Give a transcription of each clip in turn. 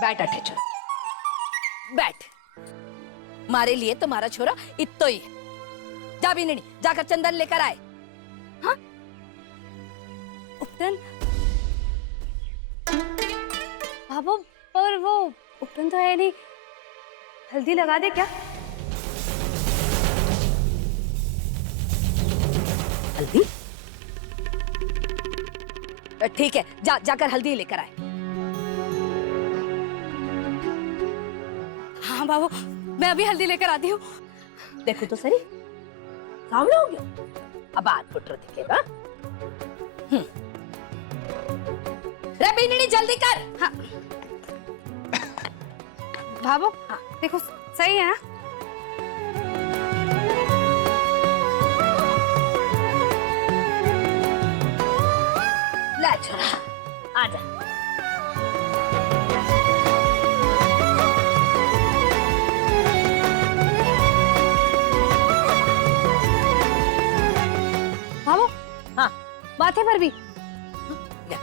बैठ अठे छोरा, बैठ। मारे लिए तुम्हारा छोरा इत्तो ही है। जा भी नहीं, जाकर चंदन लेकर आए। हाँ उपटन भाभो, पर वो उपटन तो है नहीं, हल्दी लगा दे क्या? हल्दी? ठीक है, जाकर हल्दी लेकर आए। हाँ बाबू, मैं अभी हल्दी लेकर आती हूँ। देखो तो सही, सामने हो गया। अब बात फुट रही दिखेगा। रे बीननी जल्दी कर। हाँ बाबू, हाँ देखो सही है ना? ले छोरा, आजा। बाबू, हाँ माथे पर भी। ले।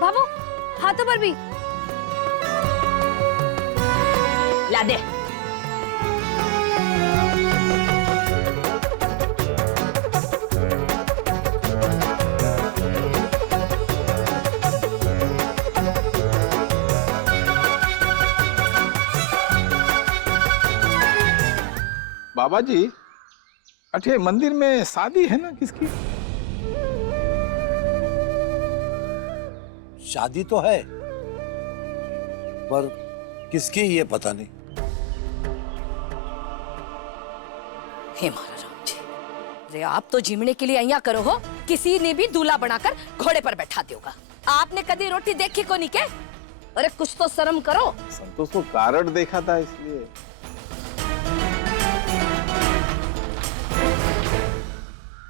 बाबू, हाथों पर भी। ला दे। बाबा जी, अठे मंदिर में शादी है ना किसकी? शादी तो है, पर किसकी ये पता नहीं। हे महाराज राम जी, अरे आप तो जिमने के लिए अहिया करो हो, किसी ने भी दूल्हा बनाकर घोड़े पर बैठा दियोगा। आपने कभी रोटी देखी को नहीं के? अरे कुछ तो शर्म करो। संतोष को कारण देखा था इसलिए।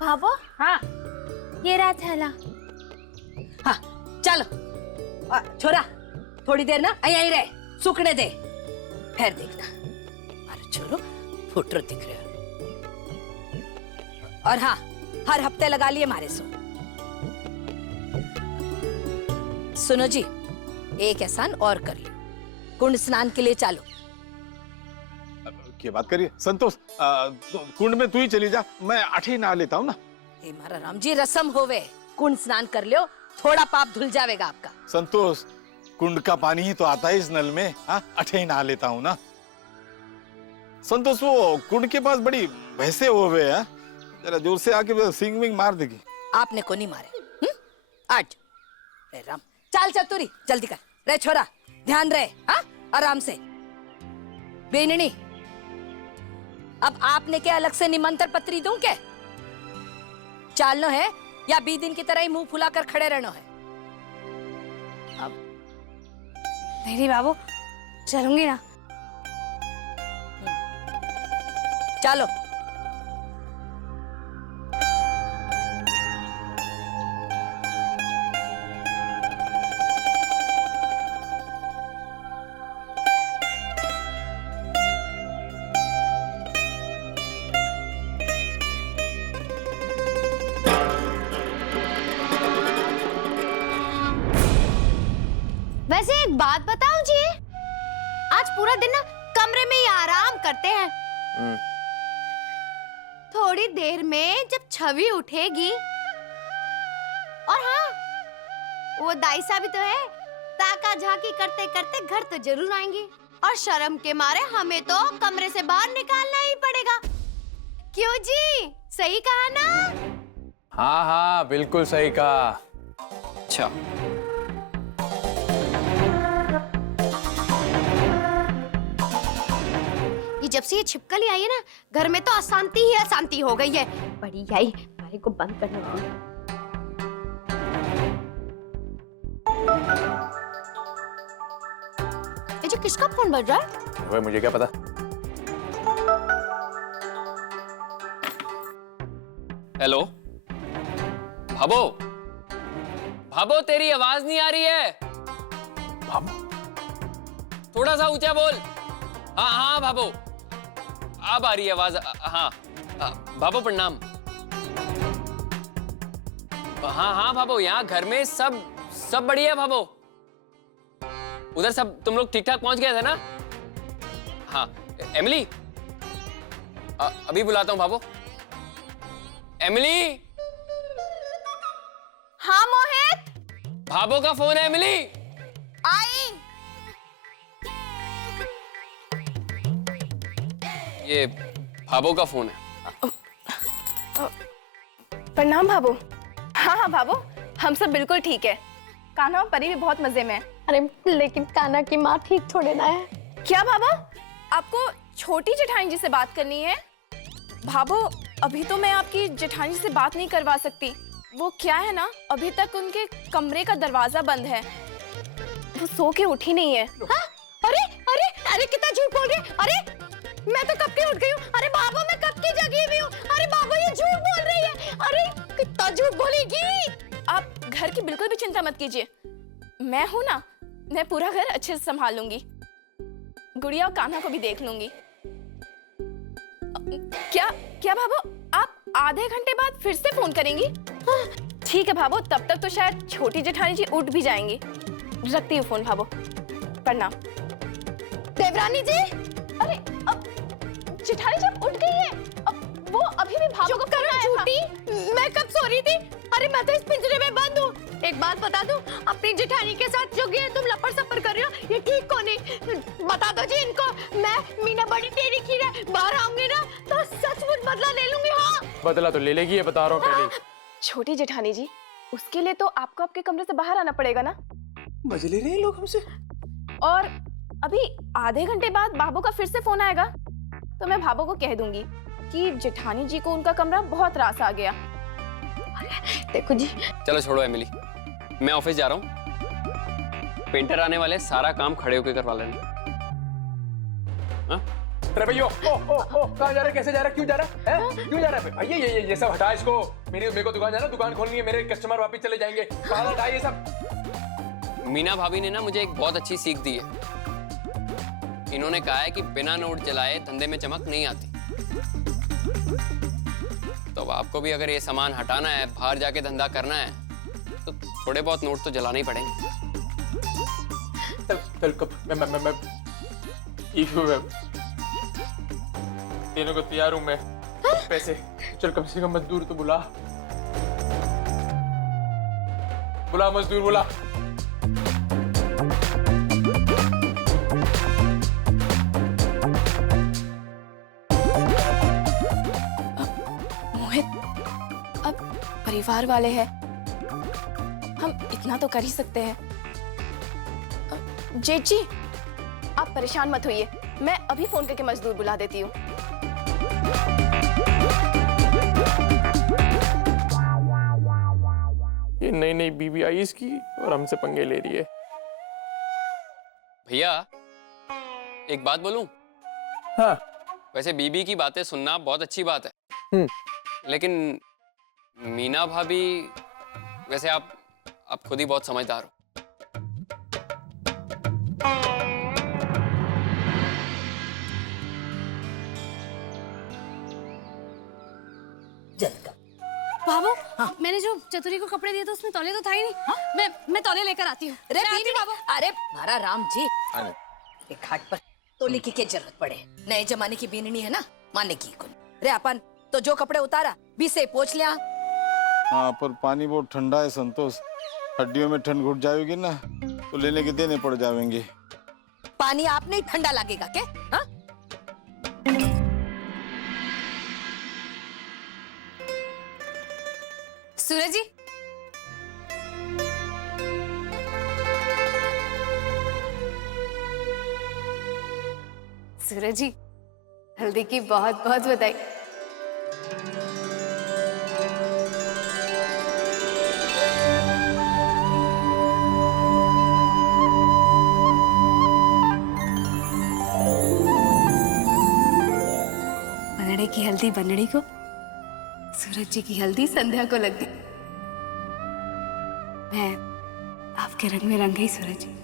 बाबू, हाँ ये रहा थैला। हाँ चलो। छोरा थोड़ी देर ना यहीं रहे, सूखने दे, फिर देखना। अरे छोरो फुटरो दिख रहे हो। और हाँ, हर हफ्ते लगा लिए हमारे सो। सुनो जी, एक एहसान और कर लो, कुंड स्नान के लिए चालो। क्या बात करिए संतोष, कुंड में तू ही चली जा, मैं आठे ही नहा लेता हूँ ना। हे महाराज राम जी, रसम होवे, कुंड स्नान कर लियो, थोड़ा पाप धुल जाएगा आपका। संतोष, कुंड का पानी ही तो आता है इस नल में। हाँ, आठे ही नहा लेता हूँ ना। संतोष, वो कुंड के पास बड़ी भैंसे हो गए हैं, जरा जोर से आके सिंग विंग मार देगी। आपने को नहीं मारे। आज रे राम, चाल चतुरी जल्दी कर। रे छोरा ध्यान रहे, हाँ आराम से। बेननी, अब आपने क्या अलग से निमंत्रण पत्री दूं के? चालनो है या 20 दिन की तरह ही मुंह फुलाकर खड़े रहना है? अब नहीं बाबू, चलूंगी ना। चलो। वैसे एक बात बताऊं जी, आज पूरा दिन ना कमरे में ही आराम करते हैं। थोड़ी देर में जब छवि उठेगी, और हाँ, वो दाईसा भी तो है, ताका झाकी करते करते घर तो जरूर आएंगी, और शर्म के मारे हमें तो कमरे से बाहर निकालना ही पड़ेगा। क्यों जी, सही कहा ना? हाँ हाँ बिल्कुल सही कहा। अच्छा, जब से ये छिपकली आई है ना, घर में तो अशांति ही अशांति हो गई है। बड़ी आई, हमारे को बंद करना होगा। ये जो किसका फोन बज रहा है? वह मुझे क्या पता। हेलो भाबो, भाबो तेरी आवाज नहीं आ रही है। भाबो, थोड़ा सा ऊंचा बोल। हाँ हाँ भाबो, अब आ रही है आवाज। हाँ भाबो प्रणाम। हाँ हाँ भाभो, यहाँ घर में सब बढ़िया है भाभो। उधर सब तुम लोग ठीक ठाक पहुंच गए थे ना? हाँ एमिली, अभी बुलाता हूँ भाभो। एमिली। हाँ मोहित, भाभो का फोन है एमिली। आई। ये भाभो का फोन है। प्रणाम भाभो। हाँ हाँ भाभो, हम सब बिल्कुल ठीक है। कान्हा और परी भी बहुत मजे में है। अरे लेकिन कान्हा की माँ ठीक थोड़े ना है। क्या भाभो, आपको छोटी जेठानी जी से बात करनी है? भाभो, अभी तो मैं आपकी जेठानी जी से बात नहीं करवा सकती। वो क्या है ना, अभी तक उनके कमरे का दरवाजा बंद है, वो सो के उठी नहीं है। हाँ? अरे अरे अरे कितना झूठ बोल रही है। अरे मैं तो कब की उठ गई हूँ। अरे बाबा मैं कब की जगी हुई हूँ। अरे बाबा ये झूठ बोल रही है। अरे कितना झूठ बोलेगी। आप घर की बिल्कुल भी चिंता मत कीजिए, मैं हूं ना, मैं पूरा घर अच्छे से संभाल लूंगी। गुड़िया और कान्हा को भी देख लूंगी। क्या क्या भाभो, आप आधे घंटे बाद फिर से फोन करेंगी? ठीक है भाभो, तब तक तो शायद छोटी जेठानी जी उठ भी जाएंगी। रखती हूँ फोन भाभो। प्रणाम। देवरानी जी। अरे अब जेठानी जी उठ गई है। अब वो अभी भी भाभो को करना है। झूठी, मैं कब सो रही थी? अरे मैं तो इस पिंजरे में बंद हूँ। एक बात बता दूं, अपनी जेठानी के साथ जो तुम लपड़ सपड़ कर रहे हो, ये ठीक को नहीं। बता दो जी इनको। मैं मीना बड़ी तेरी खीर है, बाहर आऊंगी ना तो सचमुच बदला ले लूंगी। हाँ बदला तो ले लेगी, ये बता रहा हूँ पहले। छोटी जेठानी जी, उसके लिए तो आपको आपके कमरे से बाहर आना पड़ेगा ना। मजे ले रहे हैं लोग हमसे। और अभी आधे घंटे बाद बाबू का फिर से फोन आएगा, तो मैं भाभो को कह दूंगी कि जेठानी जी को उनका कमरा बहुत रास आ गया। देखो जी। चलो छोड़ो एमिली, मैं ऑफिस जा रहा हूँ। पेंटर आने वाले, सारा काम खड़े होकर करवा लेना। हाँ? अरे भैया, कहाँ जा रहा है, कैसे जा रहा है, क्यों जा रहा है, क्यों जा रहा है भैया? ये सब हटा इसको। मेरे को दुकान जाना, दुकान खोलनी है, मेरे कस्टमर वापस चले जाएंगे। कहाँ हटा ये सब? मीना भाभी ने ना मुझे एक बहुत अच्छी सीख दी है। इन्होंने कहा है कि बिना नोट जलाए धंधे में चमक नहीं आती। तो अब आपको भी अगर ये सामान हटाना है, बाहर जाके धंधा करना है, तो थोड़े बहुत नोट तो जलाने ही पड़ेंगे। चल कब मैं देने को तैयार हूँ मैं। पैसे चल, कम से कम मजदूर तो बुला मजदूर बुला। मोहित, अब परिवार वाले हैं, हम इतना तो कर ही सकते हैं। जेठ जी, आप परेशान मत होइए, मैं अभी फोन करके मजदूर बुला देती हूँ। ये नई नई बीवी आई इसकी और हमसे पंगे ले रही है। भैया एक बात बोलूं? हाँ। वैसे बीबी की बातें सुनना बहुत अच्छी बात है, लेकिन मीना भाभी, वैसे आप खुद ही बहुत समझदार हो। बाबू, मैंने जो चतुरी को कपड़े दिए थे उसमें तौले तो था ही नहीं। मैं तौले लेकर आती हूँ। अरे मारा राम जी, एक घाट पर तोली की क्या जरूरत पड़े? नए जमाने की बीननी है ना, मानने की कौन? रे अपन तो जो कपड़े उतारा भी से पोंछ लिया। हाँ पर पानी बहुत ठंडा है संतोष, हड्डियों में ठंड घुट जाएगी ना तो लेने के देने पड़ जाएंगे। पानी आप नहीं ठंडा लगेगा क्या? हाँ? सूरज जी, सूरज जी, हल्दी की बहुत बहुत बधाई। बनड़े की हल्दी बनड़ी को, सूरज जी की हल्दी संध्या को लग गई। मैं आपके रंग में रंग गई सूरज जी।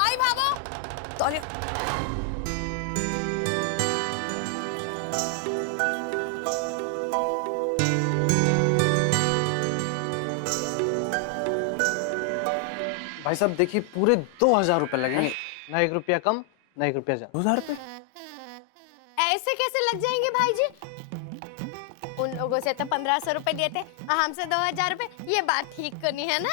आई भाभो तौलिया। भाई साहब देखिए पूरे 2000 रुपए लगेंगे, ना 1 रुपया कम ना 1 रुपया ज्यादा। 2000 रुपए? ऐसे कैसे लग जाएंगे भाई जी? उन लोगों से तो 1500 रुपए लिए थे, हमसे 2000 रुपए। ये बात ठीक करनी है ना?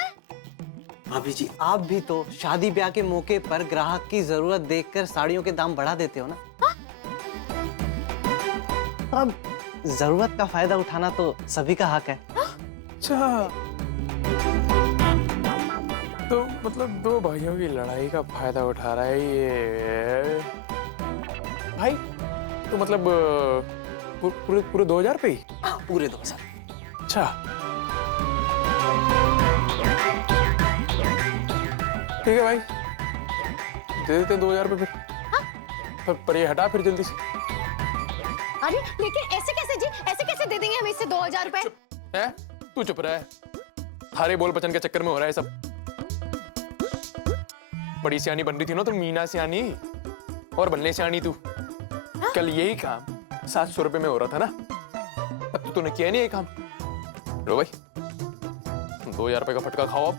भाभी जी आप भी तो शादी ब्याह के मौके पर ग्राहक की जरूरत देखकर साड़ियों के दाम बढ़ा देते हो ना। अब जरूरत का फायदा उठाना तो सभी का हक है। अच्छा, तो मतलब दो भाइयों की लड़ाई का फायदा उठा रहा है ये भाई। तो मतलब पूरे 2000 रुपए ही? हाँ, पूरे 2000। अच्छा, ठीक है भाई, दे देते 2000 रुपए फिर। पर ये हटा फिर जल्दी से। अरे लेकिन ऐसे कैसे जी, ऐसे कैसे दे देंगे हम इससे 2000 रुपए? है तू चुप रहा है, थारे बोल बचन के चक्कर में हो रहा है सब। बड़ी सियानी बन रही थी ना तो मीना सियानी, और बनने सियानी तू। कल यही काम 700 रुपए में हो रहा था ना, अब तो तूने किया नहीं ये काम। लो भाई 2000 रुपए का फटका खाओ अब।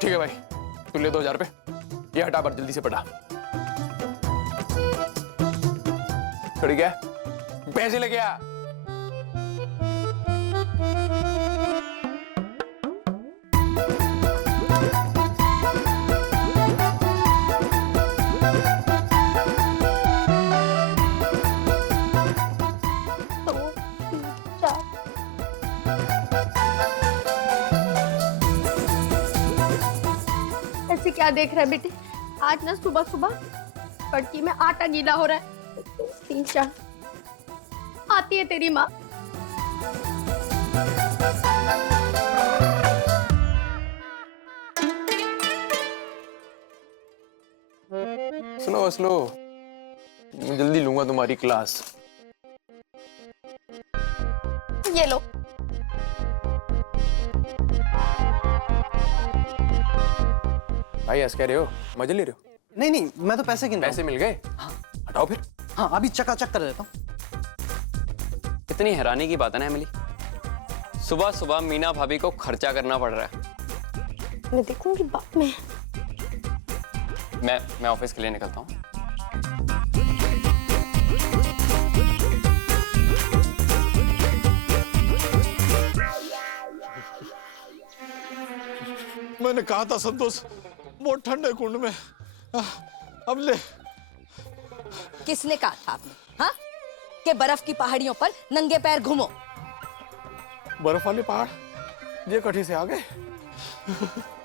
ठीक है भाई, तू ले 2000 रुपए, ये हटा पर जल्दी से पटा। ठीक है, पैसे लेके आ। ऐसे क्या देख रहा है बेटे? आज ना सुबह सुबह पड़की में आटा गीला हो रहा है। 3 4 आती है तेरी माँ। स्लो स्लो, मैं जल्दी लूंगा तुम्हारी क्लास। ये लो। भाई ऐसे कह रहे हो, मजे ले रहे हो? नहीं नहीं, मैं तो पैसे गिन रहा पैसे हूँ। मिल गए? हटाओ फिर। हाँ अभी चकाचक कर देता हूँ। कितनी हैरानी की बात है ना एमिली, सुबह सुबह मीना भाभी को खर्चा करना पड़ रहा है। मैं देखूंगी बाद में। मैं ऑफिस के लिए निकलता हूँ। मैंने कहा था संतोष, बहुत ठंड है कुंड में। अब ले। किसने कहा था आपने, हाँ? कि बर्फ की पहाड़ियों पर नंगे पैर घूमो। बर्फ वाले पहाड़ ये कठी से आ गए।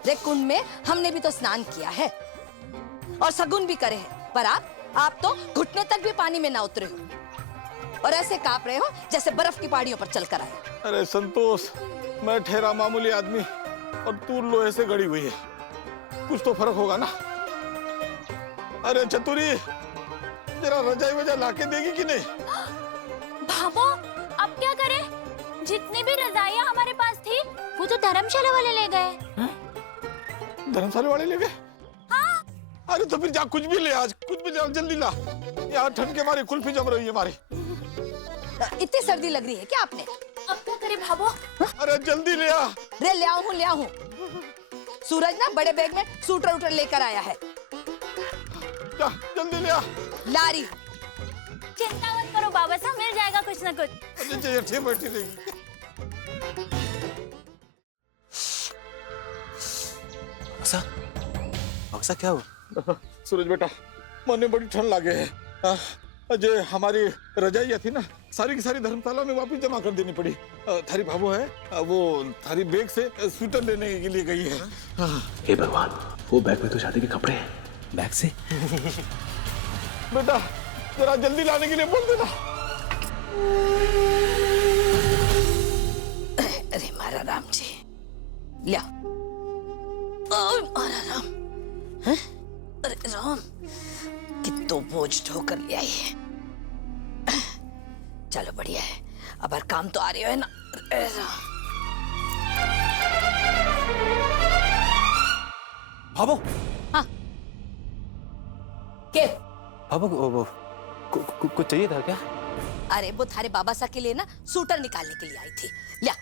रे कुंड में हमने भी तो स्नान किया है और सगुन भी करे हैं, पर आप तो घुटने तक भी पानी में ना उतरे हो और ऐसे कांप रहे हो जैसे बर्फ की पहाड़ियों पर चलकर आए। अरे संतोष, मैं ठहरा मामूली आदमी और तू लोहे से गड़ी हुई है, कुछ तो फर्क होगा ना। अरे चतुरी, जरा रजाई वजा लाके देगी कि नहीं? भाभो अब क्या करें? जितनी भी रजाइयां हमारे पास थी वो तो धर्मशाला वाले ले गए। धर्मशाला वाले ले गए? हाँ। अरे तो फिर जा कुछ भी ले, आज कुछ भी जल्दी ला। यार ठंड के मारे कुल्फी जम रही है हमारी। इतनी सर्दी लग रही है क्या आपने? अब क्या करें भाभो? अरे जल्दी ले आ। रे ले आऊं। सूरज ना बड़े बैग में सूटर उटर लेकर आया है। जा जल्दी ले आ। लारी। चिंता मत करो बाबा साहब, मिल जाएगा कुछ ना कुछ। अरे बैठी रहेगी। अक्सा क्या हुआ? सूरज बेटा, मने बड़ी ठंड लागे है। जो हमारी रजाइयाँ थी ना, सारी की सारी धर्मशाला में वापस जमा कर देनी पड़ी। थारी भाभो है, वो थारी बैग से स्वेटर लेने के लिए गई है। हे भगवान, वो बैग में तो शादी के कपड़े हैं। बैग से? बेटा जरा जल्दी लाने के लिए बोल देना। अरे मारा राम जी, लिया। मारा राम, हैं? अरे राम, कितना बोझ ढोकर ले आई है। चलो बढ़िया है, अब हर काम तो आ रही है ना। अरे राम। भाभो हाँ के भाभो कुछ चाहिए था क्या? अरे वो थारे बाबा सा के लिए ना सूटर निकालने के लिए आई थी। लिया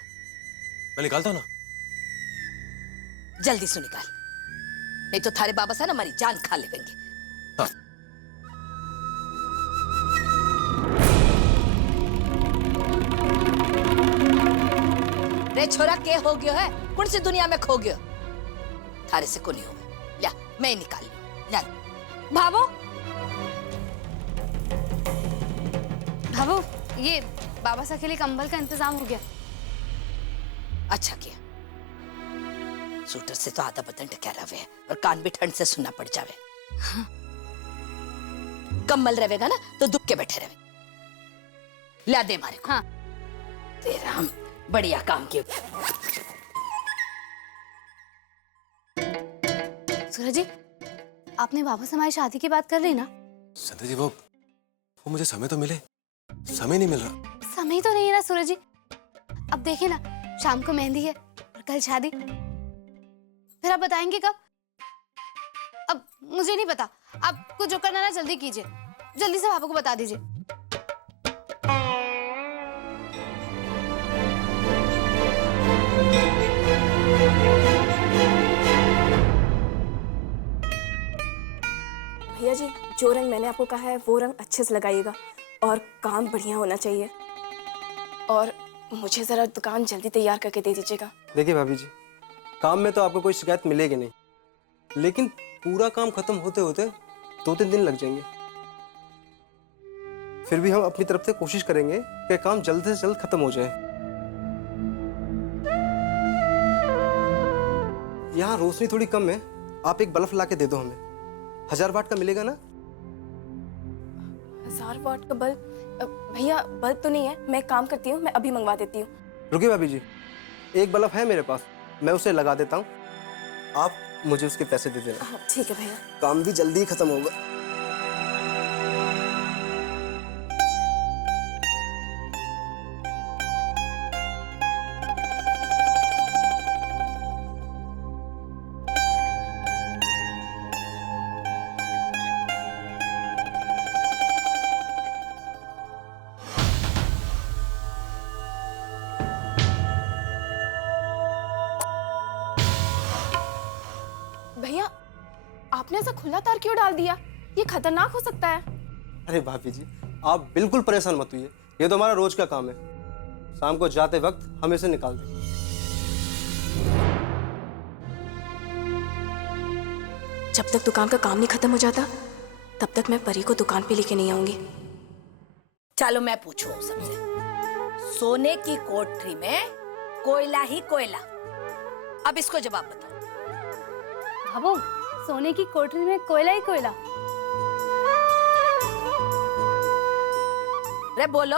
मैं निकालता हूँ ना। जल्दी से निकाल, नहीं तो थारे बाबा सा ना हमारी जान खा लेंगे। हाँ। रे छोरा के हो गयो है, कौन सी दुनिया में खो गयो? थारे से को नहीं होगा। लिया मैं ही निकाल लूं। लिया भाभो भाभो, ये बाबा सा के लिए कंबल का इंतजाम हो गया। अच्छा किया, सूटर से तो आधा बदन ढका रहे और कान भी ठंड से सुनना पड़ जावे। कम्बल रहेगा ना तो दुख के बैठे रहे। ला दे मारे को। हाँ। तेरा हम बढ़िया काम किए। सूरज जी, आपने बाबा से हमारी शादी की बात कर ली ना? संध्या जी वो मुझे समय तो मिले, समय नहीं मिल रहा। समय तो नहीं है ना सूरज जी। अब देखिए ना, शाम को मेहंदी है और कल शादी, फिर आप बताएंगे कब? अब मुझे नहीं पता, आपको जो करना है ना जल्दी कीजिए, जल्दी से पापा को बता दीजिए। भैया जी, जो रंग मैंने आपको कहा है वो रंग अच्छे से लगाइएगा और काम बढ़िया होना चाहिए। और मुझे जरा दुकान जल्दी तैयार करके दे दीजिएगा। देखिए भाभी जी, काम में तो आपको कोई शिकायत मिलेगी नहीं, लेकिन पूरा काम खत्म होते होते 2-3 दिन लग जाएंगे। फिर भी हम अपनी तरफ से कोशिश करेंगे कि काम जल्द से जल्द खत्म हो जाए। यहाँ रोशनी थोड़ी कम है, आप एक बल्ब ला के दे दो हमें। 1000 वाट का मिलेगा ना? 1000 वाट का बल्ब? भैया बल्ब तो नहीं है, मैं काम करती हूँ, मैं अभी मंगवा देती हूँ। रुकिए भाभी जी, एक बल्ब है मेरे पास, मैं उसे लगा देता हूँ, आप मुझे उसके पैसे दे देना। हाँ, ठीक है भैया। काम भी जल्दी ही खत्म होगा। भैया, आपने ऐसा खुला तार क्यों डाल दिया? ये खतरनाक हो सकता है। अरे भाभी जी, आप बिल्कुल परेशान मत होइए, ये तो हमारा रोज का काम है। शाम को जाते वक्त हम इसे निकाल देंगे। जब तक दुकान का काम नहीं खत्म हो जाता, तब तक मैं परी को दुकान पे लेके नहीं आऊंगी। चलो मैं पूछूं सबसे, सोने की कोठरी में कोयला ही कोयला, अब इसको जवाब बताओ। भाभो, सोने की कोठरी में कोयला ही कोयला। अरे बोलो।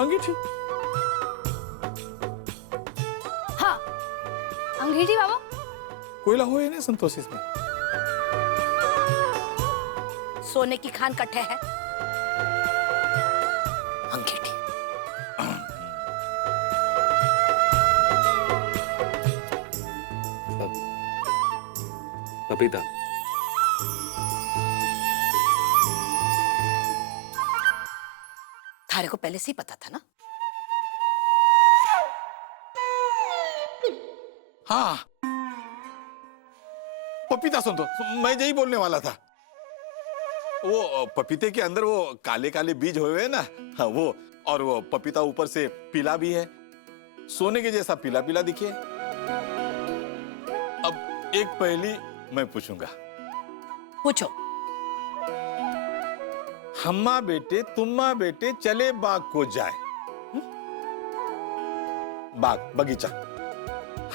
अंगीठी। हाँ, अंगीठी बाबा। कोयला हो ना संतोष इसमें। सोने की खान कट्टे है, अंगीठी। पपीता। थारे को पहले से ही पता था ना? हाँ, पपीता संतोष, मैं यही बोलने वाला था। वो पपीते के अंदर वो काले काले बीज हुए हैं ना, हाँ वो, और वो पपीता ऊपर से पीला भी है, सोने के जैसा पीला पीला दिखे। अब एक पहेली मैं पूछूंगा। पूछो। हम्मा बेटे तुम्मा बेटे चले बाग को जाए। बाग बगीचा।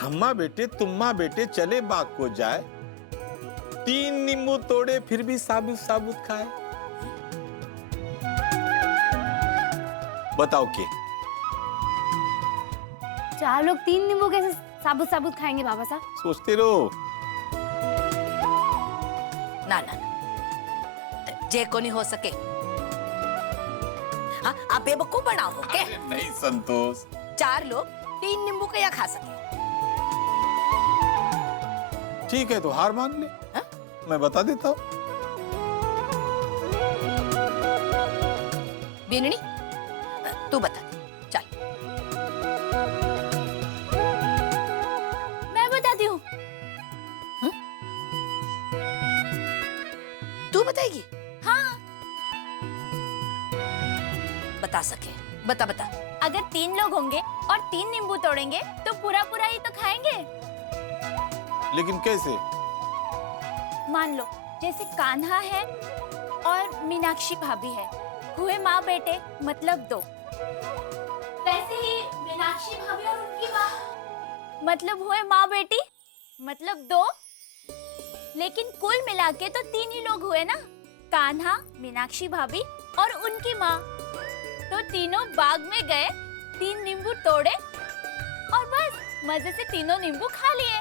हम्मा बेटे तुम्मा बेटे चले बाग को जाए, 3 नींबू तोड़े फिर भी साबुत साबुत खाए। बताओ के? 4 लोग 3 नींबू कैसे साबुत साबुत खाएंगे बाबा साहब? सोचते रहो। ना ना ना, जे को नहीं हो सके। हाँ, आप बेवकूफ बनाओ के? नहीं संतोष। 4 लोग 3 नींबू का या खा सके। ठीक है तो हार मान ले। हाँ? मैं बता देता हूँ। बीननी तू बता दे, चल। मैं बताती हूँ। तू बताएगी? हाँ, बता सके, बता बता। अगर 3 लोग होंगे और 3 नींबू तोड़ेंगे तो पूरा पूरा ही तो खाएंगे। लेकिन कैसे? मान लो जैसे कान्हा है और मीनाक्षी भाभी है, हुए माँ बेटे मतलब 2। वैसे ही मीनाक्षी भाभी और उनकी माँ मतलब हुए माँ बेटी मतलब 2। लेकिन कुल मिला के तो 3 ही लोग हुए ना, कान्हा, मीनाक्षी भाभी और उनकी माँ। तो तीनों बाग में गए, 3 नींबू तोड़े और बस मजे से तीनों नींबू खा लिए।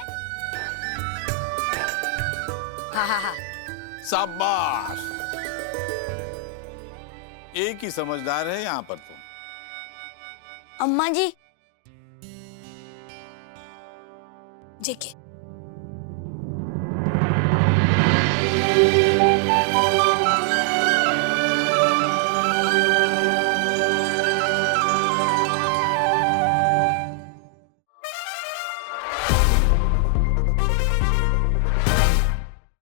हाँ हाँ हाँ, शाबाश। एक ही समझदार है यहाँ पर तुम। अम्मा जी, जेके